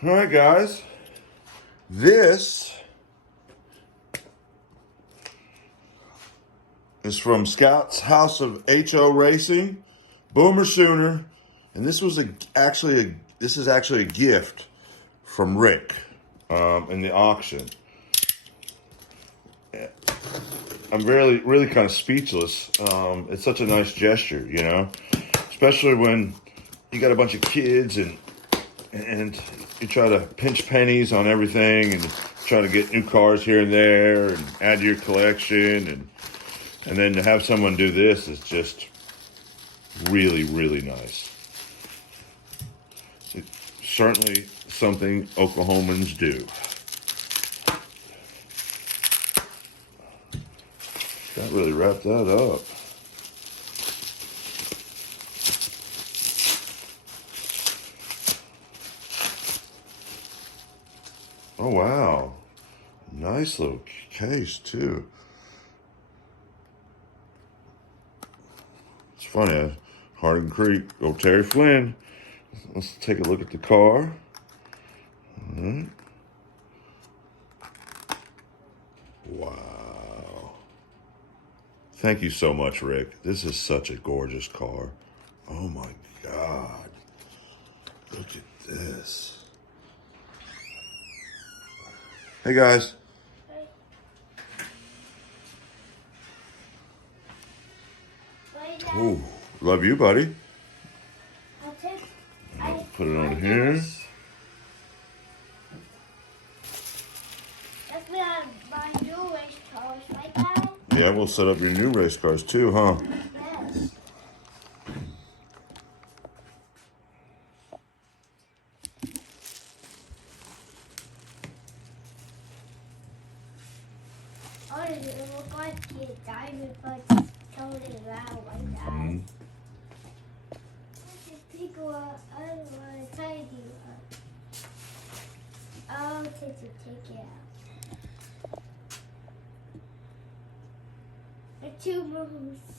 All right, guys. This is from Scout's House of HO Racing, Boomer Sooner, and this was this is actually a gift from Rick in the auction. I'm really kind of speechless. It's such a nice gesture, you know, especially when you got a bunch of kids and you try to pinch pennies on everything and try to get new cars here and there and add to your collection and then to have someone do this is just really nice. It's certainly something Oklahomans do. That really wrapped that up. Oh, wow. Nice little case, too. It's funny. Hardin Creek, old Terry Flynn. Let's take a look at the car. All right. Wow. Thank you so much, Rick. This is such a gorgeous car. Oh, my God. Look at this. Hey, guys. Oh, love you, buddy. Put it on here. That's when I buy new race cars, right, Dad? Yeah, we'll set up your new race cars too, huh? Yes. Oh, does it look like a diamond, but it's totally round like that? Mm-hmm. I don't want to tell you. I'll take it out. The two moves.